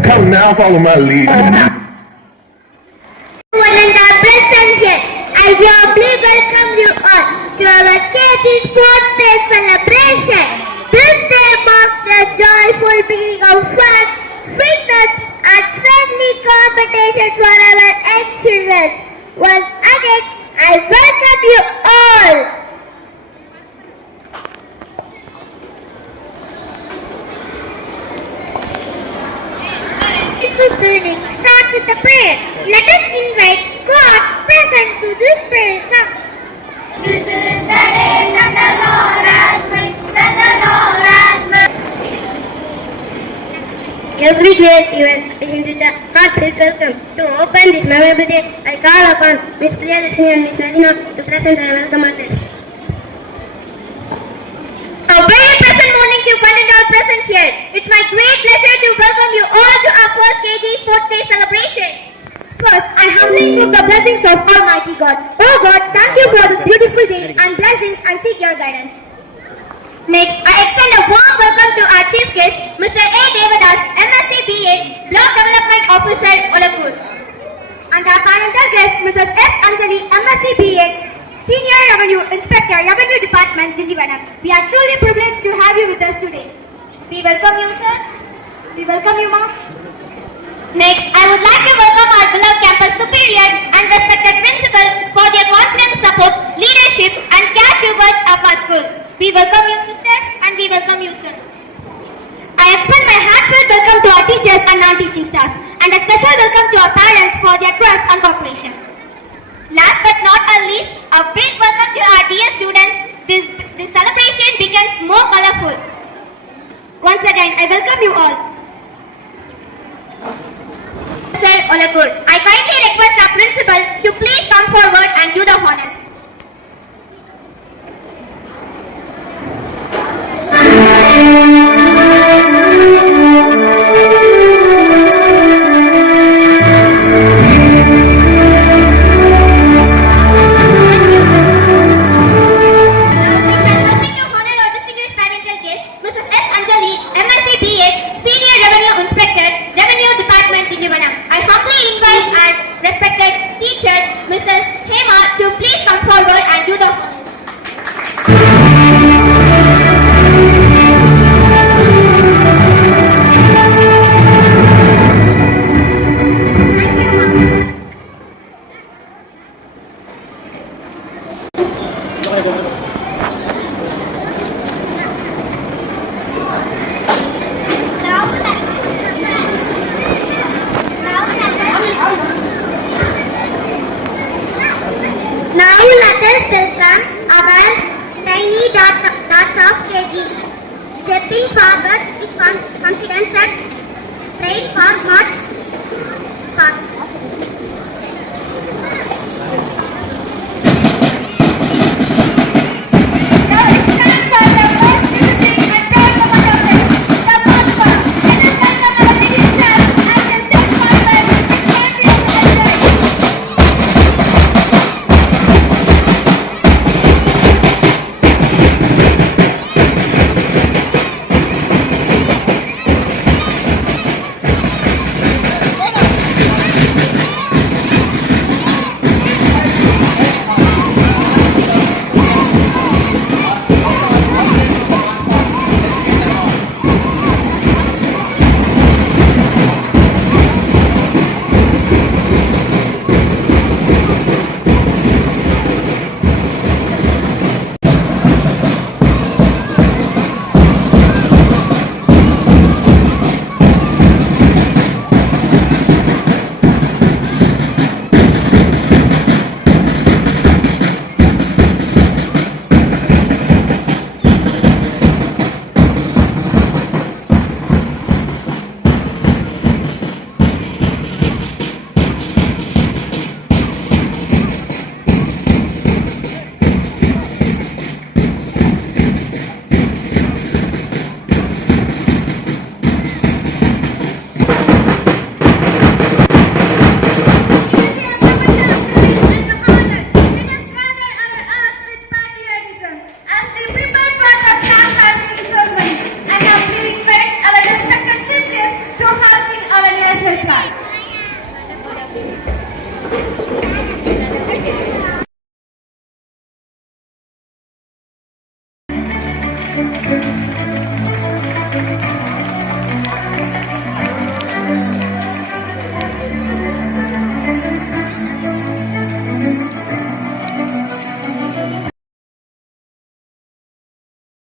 Come now, follow my lead. I warmly welcome you all to our KG Sports Day celebration. This day marks the joyful beginning of fun, fitness and friendly competition for our young children. Once again, I welcome you all. This evening starts with a prayer. Let us invite God's presence to this prayer song. This is the day that the Lord has made, that the Lord has made. Every great event is in the heartfelt welcome. To open this memorable day, I call upon Miss Priyadashini and Miss Nadina to present and welcome others. A very pleasant morning to content all present here. It's my great pleasure to welcome you all to our first KG Sports Day celebration. First, I humbly invoke the blessings of Almighty God. Oh God, thank you for this beautiful day and blessings and seek your guidance. Next, I extend a warm welcome to our chief guest, Mr. A. Devadas, MSc BA, Block Development Officer, Olakur. And our parental guest, Mrs. S. Anjali, MSc BA, Senior Revenue Inspector, Revenue Department, Dindivanam. We are truly privileged to have you with us today. We welcome you, sir. We welcome you, ma'am. Next, I would like to welcome our beloved campus superior and respected principal for their constant support, leadership and care towards our school. We welcome you, sister, and we welcome you, sir. I extend my heartfelt welcome to our teachers and non-teaching staff, and a special welcome to our parents for their trust and cooperation. Last but not least, a big welcome to our dear students. This celebration becomes more colorful. Once again, I welcome you all. Sir Olakur, I kindly request our principal to please come forward and do the honors. Stepping forward with confidence and praying for much fast.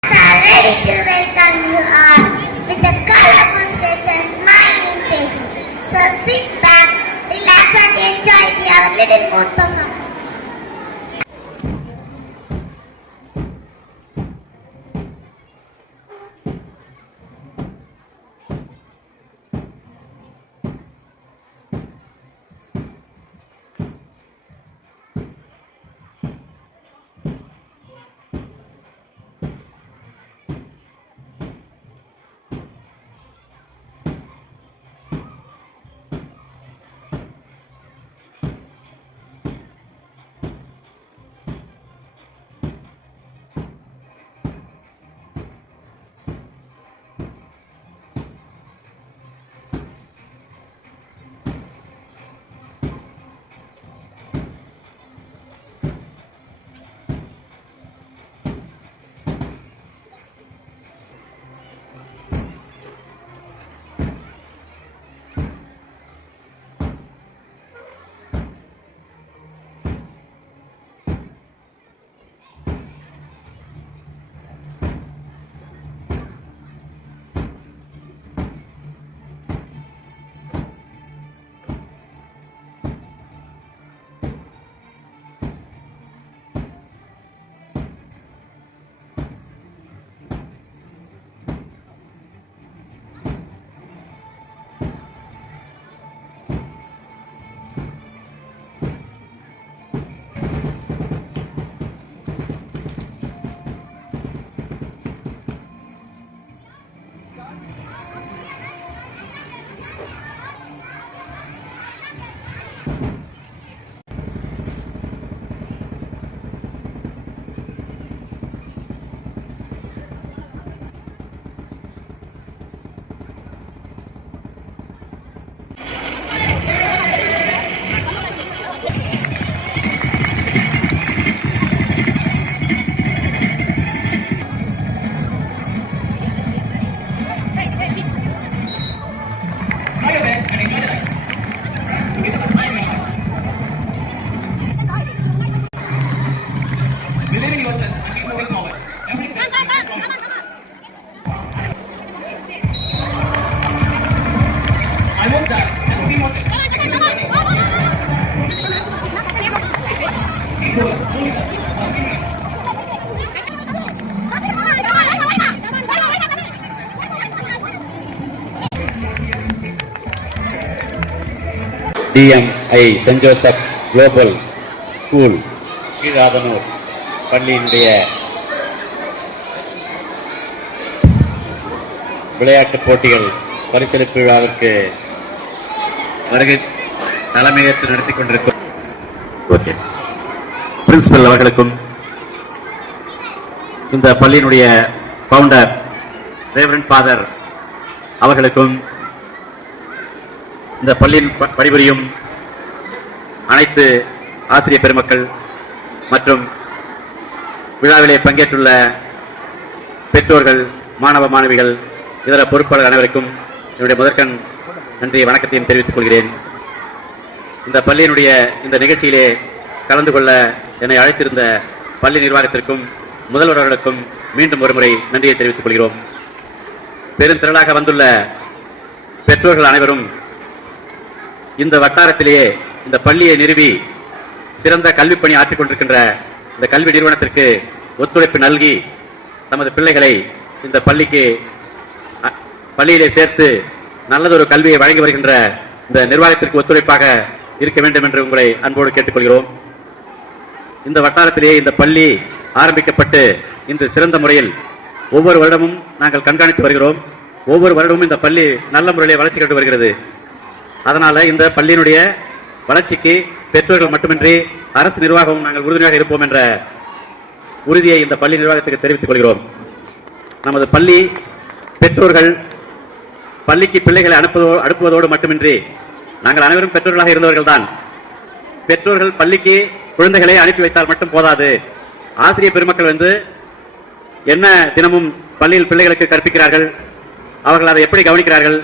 Ready to welcome you all with the colorful sets and smiling faces. So sit back, relax and enjoy our little mood performance. DMI saint Joseph global school Keezhathanur பள்ளியினுடைய விளையாட்டுப் போட்டிகள் பரிசளிப்பு விழாவிற்கு வருகை தலைமையேற்று நடத்திக் கொண்டிருக்கும் பிரின்சிபல் அவர்களுக்கும் இந்த பள்ளியினுடைய பவுண்டர் ரெவரண்ட் ஃபாதர் அவர்களுக்கும் இந்த பள்ளியில் பணிபுரியும் அனைத்து ஆசிரியர் பெருமக்கள் மற்றும் விழாவிலே பங்கேற்றுள்ள பெற்றோர்கள், மாணவ மாணவிகள், இதர பொறுப்பாளர் அனைவருக்கும் என்னுடைய முதற்கண் நன்றி வணக்கத்தையும் தெரிவித்துக் கொள்கிறேன். இந்த பள்ளியினுடைய இந்த நிகழ்ச்சியிலே கலந்து கொள்ள என்னை அழைத்திருந்த பள்ளி நிர்வாகத்திற்கும் முதல்வர்களுக்கும் மீண்டும் ஒருமுறை நன்றியை தெரிவித்துக் கொள்கிறோம். பெருந்திரளாக வந்துள்ள பெற்றோர்கள் அனைவரும் இந்த வட்டாரத்திலேயே இந்த பள்ளியை நிறுவி சிறந்த கல்விப் பணி ஆற்றிக் கொண்டிருக்கின்ற இந்த கல்வி நிறுவனத்திற்கு ஒத்துழைப்பு நல்கி தமது பிள்ளைகளை இந்த பள்ளியிலே சேர்த்து நல்லதொரு கல்வியை வழங்கி வருகின்ற இந்த நிர்வாகத்திற்கு ஒத்துழைப்பாக இருக்க வேண்டும் என்று உங்களை அன்போடு கேட்டுக்கொள்கிறோம். இந்த வட்டாரத்திலேயே இந்த பள்ளி ஆரம்பிக்கப்பட்டு இன்று சிறந்த முறையில் ஒவ்வொரு வருடமும் நாங்கள் கண்காணித்து வருகிறோம். ஒவ்வொரு வருடமும் இந்த பள்ளி நல்ல முறையிலே வளர்ச்சி கண்டு வருகிறது. அதனால இந்த பள்ளியினுடைய வளர்ச்சிக்கு பெற்றோர்கள் மட்டுமின்றி அரசு நிர்வாகமும் நாங்கள் உறுதுணையாக இருப்போம் என்ற உறுதியை இந்த பள்ளி நிர்வாகத்துக்கு தெரிவித்துக் கொள்கிறோம். நமது பள்ளி பெற்றோர்கள் பள்ளிக்கு பிள்ளைகளை அனுப்புவதோடு மட்டுமின்றி நாங்கள் அனைவரும் பெற்றோர்களாக இருந்தவர்கள் தான். பெற்றோர்கள் பள்ளிக்கு குழந்தைகளை அனுப்பி வைத்தால் மட்டும் போதாது. ஆசிரியர் பெருமக்கள் வந்து என்ன தினமும் பள்ளியில் பிள்ளைகளுக்கு கற்பிக்கிறார்கள், அவர்கள் அதை எப்படி கவனிக்கிறார்கள்,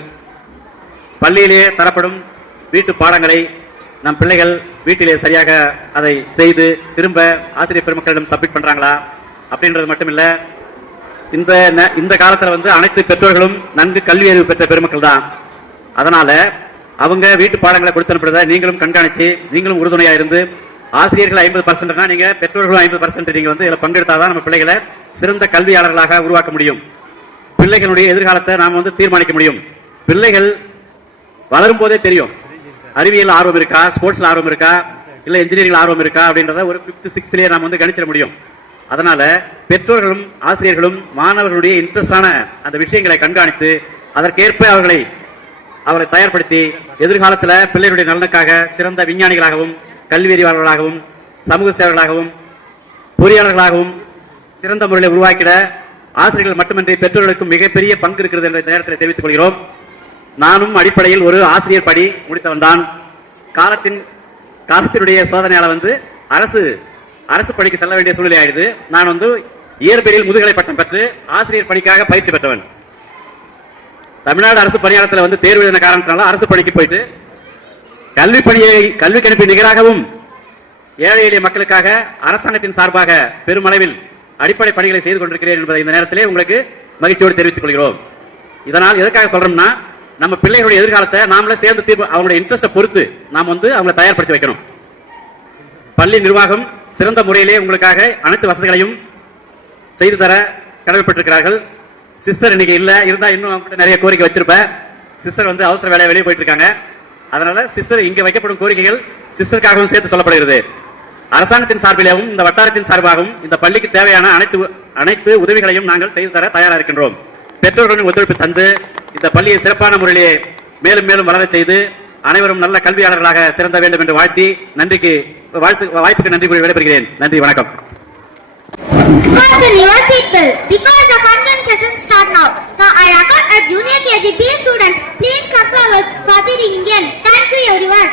பள்ளியிலே தரப்படும் வீட்டு பாடங்களை நம் பிள்ளைகள் வீட்டிலே சரியாக அதை செய்து திரும்ப ஆசிரியர் பெருமக்களிடம் சப்மிட் பண்றாங்களா அப்படின்றது மட்டும் இல்ல. இந்த காலத்துல வந்து அனைத்து பெற்றோர்களும் நன்கு கல்வி அறிவு பெற்ற பெருமக்கள் தான். அதனால அவங்க வீட்டு பாடங்களை கொடுத்து அனுப்புறத நீங்களும் கண்காணிச்சு நீங்களும் உறுதுணையா இருந்து ஆசிரியர்கள் 50% நீங்க பெற்றோர்களும் 50% நீங்க வந்து இதுல பங்கெடுத்தாதான் நம்ம பிள்ளைகளை சிறந்த கல்வியாளர்களாக உருவாக்க முடியும். பிள்ளைகளுடைய எதிர்காலத்தை நாம வந்து தீர்மானிக்க முடியும். பிள்ளைகள் வளரும் போதே தெரியும் அறிவியல் ஆர்வம் இருக்கா, ஸ்போர்ட்ஸ்ல ஆர்வம் இருக்கா, இல்ல இன்ஜினியரிங் ஆர்வம் இருக்கா அப்படின்றத ஒரு 5th 6thலயே நாம வந்து கணிச்சிட முடியும். அதனால பெற்றோர்களும் ஆசிரியர்களும் மாணவர்களுடைய இன்ட்ரெஸ்டான அந்த விஷயங்களை கண்காணித்து அதற்கேற்ப அவர்களை தயார்படுத்தி எதிர்காலத்தில் பிள்ளைகளுடைய நலனுக்காக சிறந்த விஞ்ஞானிகளாகவும் கல்வி அறிவாளர்களாகவும் சமூக சேவர்களாகவும் பொறியாளர்களாகவும் சிறந்த முறையில் உருவாக்கிட ஆசிரியர்கள் மட்டுமின்றி பெற்றோர்களுக்கும் மிகப்பெரிய பங்கு இருக்கிறது என்ற நேரத்தில் தெரிவித்துக் கொள்கிறோம். நானும் அடிப்படையில் ஒரு ஆசிரியர் படி முடித்தவன் தான். காலத்தினுடைய சோதனையால வந்து அரசு பணிக்கு செல்ல வேண்டிய சூழ்நிலை ஆயிடுது. நான் வந்து இயற்பியலில் முதுகலை பட்டம் பெற்று ஆசிரியர் பணிக்காக பயிற்சி பெற்றவன். தமிழ்நாடு அரசு பணியாளத்தில் வந்து தேர்வு எழுதின காரணத்தினால அரசு பணிக்கு போயிட்டு கல்வி கணிப்பு நிகராகவும் ஏழை எளிய மக்களுக்காக அரசாங்கத்தின் சார்பாக பெருமளவில் அடிப்படை பணிகளை செய்து கொண்டிருக்கிறேன் என்பதை இந்த நேரத்திலே உங்களுக்கு மகிழ்ச்சியோடு தெரிவித்துக் கொள்கிறோம். இதனால் எதற்காக சொல்றோம்னா நம்ம பிள்ளைகளுடைய எதிர்காலத்தை நாமளே சேர்ந்து அவங்களுடைய இன்ட்ரெஸ்ட்டை பொறுத்து நாம் வந்து அவங்களை தயார்படுத்தி வைக்கணும். பள்ளி நிர்வாகம் சிறந்த முறையிலே உங்களுக்காக அனைத்து வசதிகளையும் செய்து தர கடமைப்பட்டிருக்கிறார்கள். சிஸ்டர் இன்னைக்கு இல்ல, இருந்தா இன்னும் நிறைய கோரிக்கை வச்சிருப்பேன். சிஸ்டர் வந்து அவசர வேலையை வெளியே போயிட்டு இருக்காங்க. அதனால சிஸ்டர் இங்க வைக்கப்படும் கோரிக்கைகள் சிஸ்டருக்காகவும் சேர்த்து சொல்லப்படுகிறது. அரசாங்கத்தின் சார்பிலேயும் இந்த வட்டாரத்தின் சார்பாகவும் இந்த பள்ளிக்கு தேவையான அனைத்து உதவிகளையும் நாங்கள் செய்து தர தயாராக இருக்கின்றோம். பெற்றோர்களின் ஒத்துழைப்பு தந்து இந்த பள்ளியை சிறப்பான முறையிலே மேலும் மேலும் வளர செய்து அனைவரும் நல்ல கல்வியாளர்களாக சிறந்த வேண்டும் என்று வாய்ப்புக்கு நன்றி கூறி விடைபெறுகிறேன். நன்றி, வணக்கம். Fasten your seatbelt because the conference session start now. Now I record as junior KGB students. Please come forward for the Indian. Thank you everyone.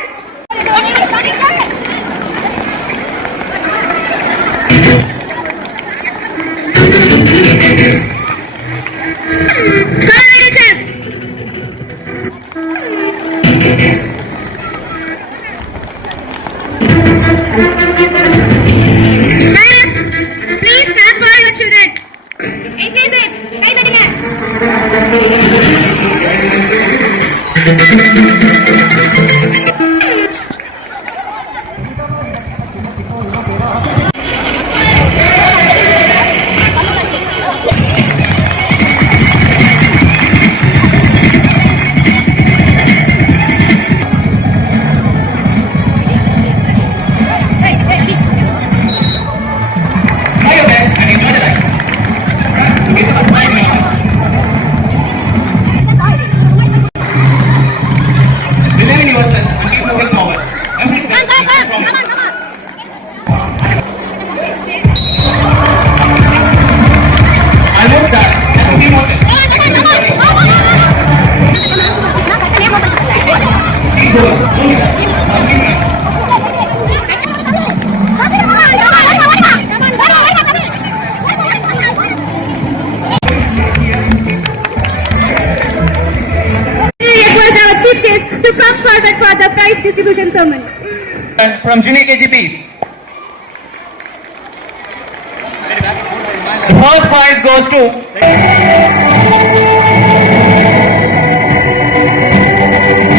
Please clap for your children. Encourage them. Kay tadinga. To come forward for the prize distribution ceremony. From junior KGPs. The first prize goes to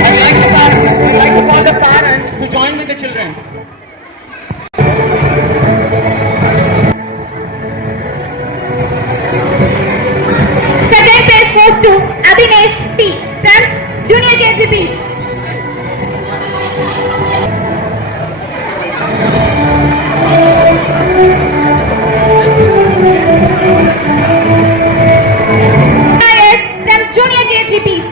I'd like to call the parent to join with the children. Second place goes to Abhinesh T from Junior KGPs. From Junior KGPs.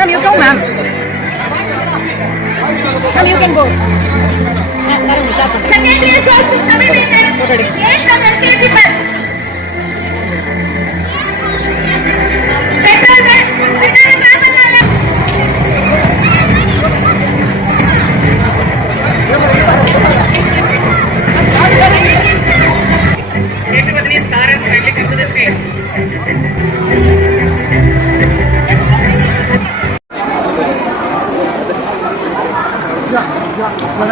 Ma'am, you go, ma'am. Ma'am, you can go. Second place goes to Tamil Medium. A from LKG bus. Petrol Yeshwatini's parents kindly come to the stage.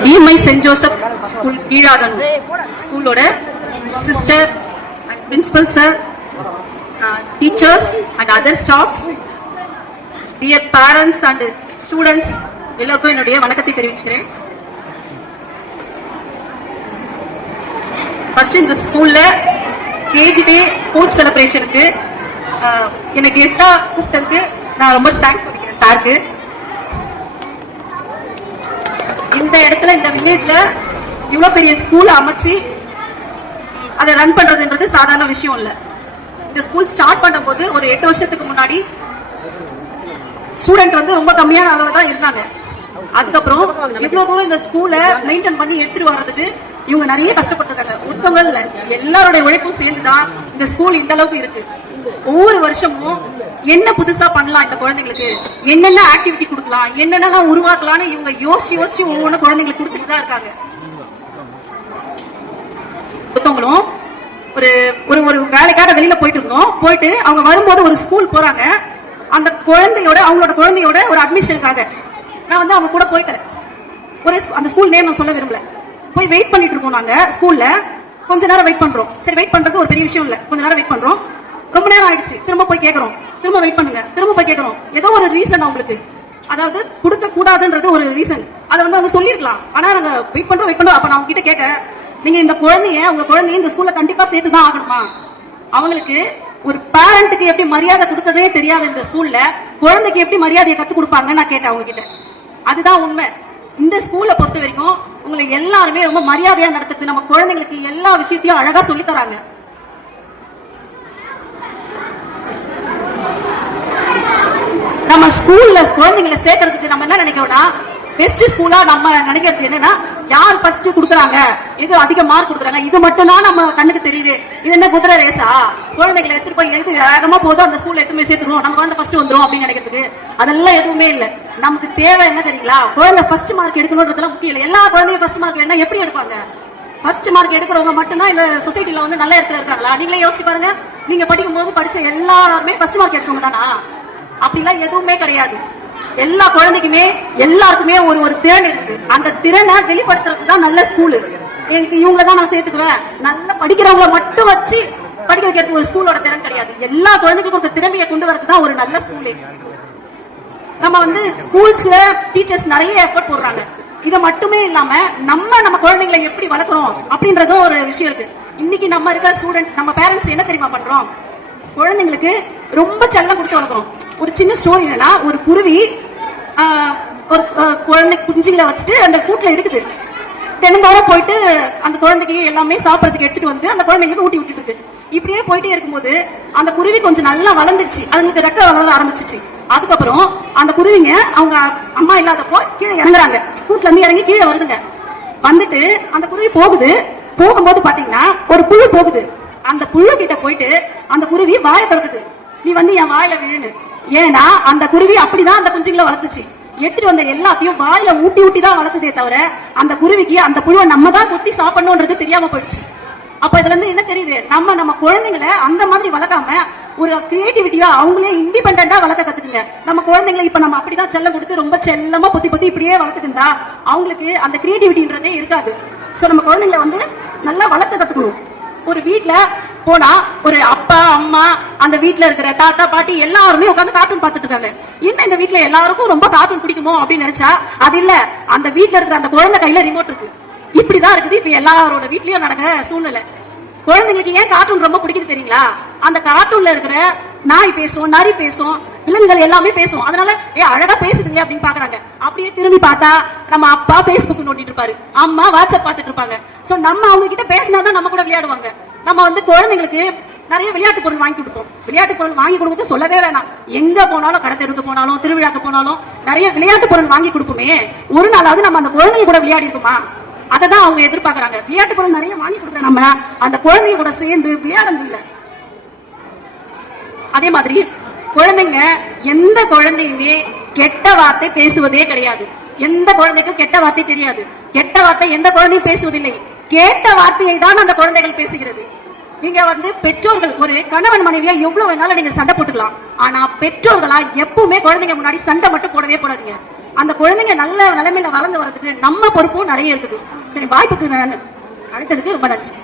EMI St. Joseph School Keezhathanur ஸ்கூலோட sister and principal sir, teachers and other staffs, dear parents and students எல்லாருக்கும் என்னுடைய வணக்கத்தை தெரிவிச்சுக்கிறேன். ஃபர்ஸ்ட் இந்த ஸ்கூல்ல KG day sports செலிப்ரேஷனுக்கு என்னை கெஸ்டா கூப்பிட்டதுக்கு நான் ரொம்ப தேங்க்ஸ் சொல்லிக்கிறேன் சாருக்கு. இந்த இடத்துல இந்த வில்லேஜ்ல இவ்வளவு பெரிய ஸ்கூல் அமைச்சு அதை ரன் பண்றதுன்றது சாதாரண விஷயம் இல்ல. இந்த ஸ்கூல் ஸ்டார்ட் பண்ணும்போது ஒரு 8 வருஷத்துக்கு முன்னாடி ஸ்டூடெண்ட் வந்து ரொம்ப கம்மியான அளவுல தான் இருந்தாங்க. அதுக்கப்புறம் இவ்வளவு தூரம் இந்த ஸ்கூலை மெயின்டைன் பண்ணி எடுத்துட்டு வர்றதுக்கு இவங்க நிறைய கஷ்டப்பட்டிருக்காங்க. ஒருத்தவங்க இல்ல, எல்லாருடைய உழைப்பும் சேர்ந்துதான் இந்த ஸ்கூல் இந்த அளவுக்கு இருக்கு. ஒவ்வொரு வருஷமும் என்ன புதுசா பண்ணலாம், இந்த குழந்தைங்களுக்கு என்னென்ன ஆக்டிவிட்டி கொடுக்கலாம், என்னென்னலாம் உருவாக்கலாம்னு இவங்க யோசிச்சு ஒவ்வொன்றும் குழந்தைங்களுக்கு கொடுத்துட்டு தான் இருக்காங்க. ஒருத்தவங்களும் ஒரு ஒரு வேலைக்காக வெளியில போயிட்டு இருந்தோம். போயிட்டு அவங்க வரும்போது ஒரு ஸ்கூல் போறாங்க. அந்த குழந்தையோட அவங்களோட குழந்தையோட ஒரு அட்மிஷனுக்காக நான் வந்து அவங்க கூட போயிட்டேன். அந்த ஸ்கூல் நேம் நான் சொல்ல விரும்பல. போய் வெயிட் பண்ணிட்டு இருக்கோம் நாங்க ஸ்கூல்ல. கொஞ்ச நேரம் வெயிட் பண்றோம். சரி, வெயிட் பண்றது ஒரு பெரிய விஷயம் இல்ல. கொஞ்ச நேரம் வெயிட் பண்றோம். ரொம்ப நேரம் ஆயிடுச்சு. திரும்ப போய் கேட்கறோம், திரும்ப வெயிட் பண்ணுங்க, திரும்ப போய் கேட்கறோம். ஏதோ ஒரு ரீசன் அவங்களுக்கு, அதாவது கொடுக்க கூடாதுன்றது ஒரு ரீசன். அதை வந்து அவங்க சொல்லிருக்கலாம். ஆனா நாங்க வெயிட் பண்றோம். அப்ப நான் அவங்க கிட்ட கேட்டேன், நீங்க இந்த உங்க குழந்தைய இந்த ஸ்கூல்ல கண்டிப்பா சேர்த்துதான் ஆகணுமா? அவங்களுக்கு ஒரு பேரண்ட்டுக்கு எப்படி மரியாதை கொடுக்கறதே தெரியாத இந்த ஸ்கூல்ல குழந்தைக்கு எப்படி மரியாதையை கத்து கொடுப்பாங்கன்னு நான் கேட்டேன் அவங்க கிட்ட. அதுதான் உண்மை. இந்த ஸ்கூல்ல பொறுத்த வரைக்கும் உங்களை எல்லாருமே ரொம்ப மரியாதையா நடத்துது. நம்ம குழந்தைங்களுக்கு எல்லா விஷயத்தையும் அழகா சொல்லி தராங்க. நம்ம ஸ்கூல்ல குழந்தைங்களை சேர்க்கறதுக்கு நம்ம என்ன நினைக்கிறோம்னா, பெஸ்ட் ஸ்கூலா நம்ம நினைக்கிறது என்னன்னா, யார் ஃபர்ஸ்ட் கொடுக்குறாங்க, எது அதிக மார்க் கொடுக்குறாங்க, இது மட்டும் தான் நம்ம கண்ணுக்கு தெரியுது. இது என்ன குதிரை ரேஸா? குழந்தைகளை எடுத்துட்டு போய் எது வேகமா போதும் அந்த ஸ்கூல்ல எடுத்துமே சேர்த்துருவோம், நம்ம குழந்தை ஃபர்ஸ்ட் வந்துரும் அப்படின்னு நினைக்கிறதுக்கு அதெல்லாம் எதுவுமே இல்லை. நமக்கு தேவை என்ன தெரியுங்களா? குழந்தை ஃபர்ஸ்ட் மார்க் எடுக்கணும்ன்றதுலாம் முக்கியம் இல்லை. எல்லா குழந்தையும் ஃபர்ஸ்ட் மார்க் என்ன எப்படி எடுப்பாங்க? ஃபர்ஸ்ட் மார்க் எடுக்கிறவங்க மட்டும்தான் இந்த சொசைட்டில வந்து நல்ல இடத்துல இருக்காங்களா? நீங்களே யோசிச்சு பாருங்க. நீங்க படிக்கும் போது படிச்ச எல்லாருமே ஃபர்ஸ்ட் மார்க் எடுத்தவங்க தானா? அப்படிலாம் எதுவுமே கிடையாது. எல்லா குழந்தைக்குமே எல்லாருக்குமே ஒரு திறன் இருக்குது. அந்த திறனை வெளிப்படுத்துறது தான் நல்ல ஸ்கூலு. இவங்கள தான் நான் சேர்த்துக்குவேன். நல்லா படிக்கிறவங்கள மட்டும் வச்சு படிக்க வைக்கிறது ஒரு ஸ்கூலோட திறன் கிடையாது. எல்லா குழந்தைகளுக்கும் ஒரு திறமையை கொண்டு வரது தான் ஒரு நல்ல ஸ்கூலே. நம்ம வந்து ஸ்கூல்ஸ்ல டீச்சர்ஸ் நிறைய எஃபர்ட் போடுறாங்க. இது மட்டுமே இல்லாம நம்ம குழந்தைங்களை எப்படி வளர்க்குறோம் அப்படின்றதும் ஒரு விஷயம் இருக்கு. இன்னைக்கு நம்ம இருக்க ஸ்டூடெண்ட், நம்ம பேரண்ட்ஸ் என்ன தெரியுமா பண்றோம்? குழந்தைங்களுக்கு ரொம்ப செல்லம் கொடுத்து வளர்க்குறோம். ஒரு சின்ன ஸ்டோரி என்னன்னா, ஒரு குருவி ஒரு குழந்தை குஞ்சுகளை வச்சுட்டு அந்த கூட்டுல இருக்குது. தினந்தோறும் போயிட்டு அந்த குழந்தைக்கு எல்லாமே சாப்பிடறதுக்கு எடுத்துட்டு வந்து அந்த குழந்தைங்களுக்கு ஊட்டி விட்டுட்டு இருக்கு. இப்படியே போயிட்டே இருக்கும்போது அந்த குருவி கொஞ்சம் நல்லா வளர்ந்துருச்சு. அதுங்களுக்கு ரெக்க வளர ஆரம்பிச்சிச்சு. அதுக்கப்புறம் அந்த குருவிங்க அவங்க அம்மா இல்லாதப்போ கீழே இறங்குறாங்க. கூட்டுல இருந்து இறங்கி கீழே வருதுங்க. வந்துட்டு அந்த குருவி போகும்போது பாத்தீங்கன்னா ஒரு புழு போகுது. அந்த புழு கிட்ட போயிட்டு அந்த குருவி வாயை திறக்குது, நீ வந்து என் வாயில விழுன்னு. ஏன்னா அந்த குருவி அப்படிதான் அந்த குஞ்சுகளை வளர்த்துச்சு. எடுத்துட்டு வந்த எல்லாத்தையும் வாயில ஊட்டி தான் வளர்த்துதே தவிர அந்த குருவிக்கு அந்த புழுவை நம்ம தான் கொத்தி சாப்பிடணும்ன்றது தெரியாம போயிடுச்சு. அப்ப இதுல இருந்து என்ன தெரியுது? நம்ம குழந்தைங்களை அந்த மாதிரி வளர்க்காம ஒரு கிரியேட்டிவிட்டியா அவங்களே இண்டிபெண்டா வளர்க்க கத்துக்குங்க. நம்ம குழந்தைங்களை இப்ப நம்ம அப்படிதான் செல்லம் கொடுத்து ரொம்ப செல்லமா பொத்தி இப்படியே வளர்த்துட்டு இருந்தா அவங்களுக்கு அந்த கிரியேட்டிவிட்டின்றதே இருக்காது. சோ நம்ம குழந்தைங்களை வந்து நல்லா வளர்க்க கத்துக்கணும். ஒரு வீட்டுல போனா ஒரு அப்பா அம்மா அந்த வீட்டுல இருக்கிற தாத்தா பாட்டி எல்லாருமே உட்காந்து கார்ட்டூன் பார்த்துட்டு இருக்காங்க. என்ன இந்த வீட்டுல எல்லாருக்கும் ரொம்ப கார்ட்டூன் பிடிக்குமோ அப்படின்னு நினைச்சா அது இல்ல, அந்த வீட்டுல இருக்கிற அந்த குழந்தை கையில ரிமோட் இருக்கு. இப்படிதான் இருக்குது இப்ப எல்லாரோட வீட்லயும் நடக்கிற சூழ்நிலை. குழந்தைங்களுக்கு ஏன் கார்ட்டூன் ரொம்ப பிடிக்குது தெரியுங்களா? அந்த கார்ட்டூன்ல இருக்கிற நாய் பேசும், நரி பேசும், விலங்குகள் எல்லாமே பேசும். அதனால அழகா பேசுதுங்க அப்படின்னு பாக்குறாங்க. அப்படியே திரும்பி பார்த்தா நம்ம அப்பா Facebook நோண்டிட்டு இருப்பாரு, அம்மா வாட்ஸ்அப் பார்த்துட்டு இருப்பாங்க. சோ நம்ம அவங்க கிட்ட பேசினாதான் நம்ம கூட விளையாடுவாங்க. நம்ம வந்து குழந்தைங்களுக்கு நிறைய விளையாட்டு பொருள் வாங்கி கொடுப்போம். விளையாட்டு பொருள் வாங்கி கொடுக்கறது சொல்லவே வேணாம். எங்க போனாலும், கடை தெருவுக்கு போனாலும், திருவிழாக்கு போனாலும் நிறைய விளையாட்டு பொருள் வாங்கி கொடுப்போமே. ஒரு நாளாவது நம்ம அந்த குழந்தைங்க கூட விளையாடி இருக்குமா? அதை தான் அவங்க எதிர்பார்க்கறாங்க. விளையாட்டு பொருள் நிறைய வாங்கி கொடுக்குற நம்ம அந்த குழந்தைங்க கூட சேர்ந்து விளையாடுறது இல்லை. அதே மாதிரி குழந்தைங்க, எந்த குழந்தையுமே கெட்ட வார்த்தை பேசுவதே கிடையாது. எந்த குழந்தைக்கும் கெட்ட வார்த்தை தெரியாது. கெட்ட வார்த்தை எந்த குழந்தையும் பேசுவதில்லை. கேட்ட வார்த்தையை தான் அந்த குழந்தைகள் பேசுகிறது. நீங்க பெற்றோர்கள், ஒரு கணவன் மனைவியா எவ்வளவு வேணாலும் நீங்க சண்டை போட்டுக்கலாம். ஆனா பெற்றோர்களா எப்பவுமே குழந்தைங்க முன்னாடி சண்டை மட்டும் போடவே போடாதீங்க. அந்த குழந்தைங்க நல்ல நிலைமையில வளர்ந்து வர்றதுக்கு நம்ம பொறுப்பும் நிறைய இருக்குது. சரி, வாய்ப்புக்கு அழைத்ததுக்கு ரொம்ப நன்றி.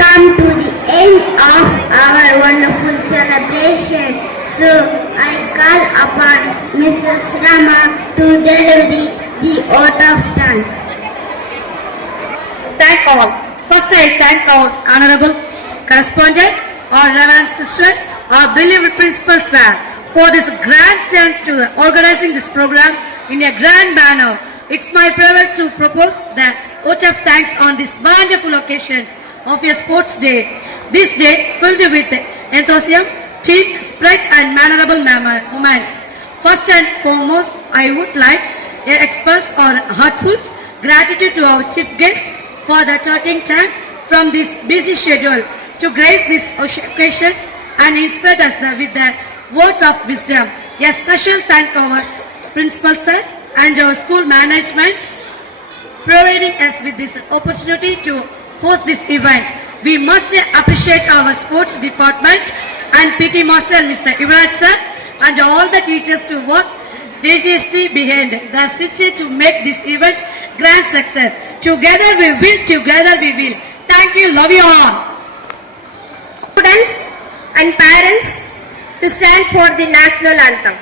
Come to the end of our wonderful celebration. So I call upon Mrs. Rama to deliver the oath of thanks. Thank all. First, I thank our honorable correspondent, our reverend sister, our beloved principal sir, for this grand chance to organizing this program in a grand manner. It's my privilege to propose the oath of thanks on this wonderful occasions of a sports day. This day filled with enthusiasm, team spirit and mannerable moments. First and foremost, I would like to express our heartfelt gratitude to our chief guest for the taking time from this busy schedule to grace this occasion and inspire us with the words of wisdom. A special thank our principal sir and our school management providing us with this opportunity to host this event. We must appreciate our sports department and PT Master Mr. Yuvraj sir and all the teachers to work tirelessly behind the city to make this event grand success. Together we will, together we will. Thank you, love you all. Students and parents to stand for the national anthem.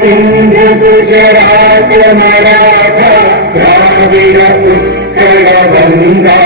Sindh गुजरात मराठा द्राविड उत्कल गंगा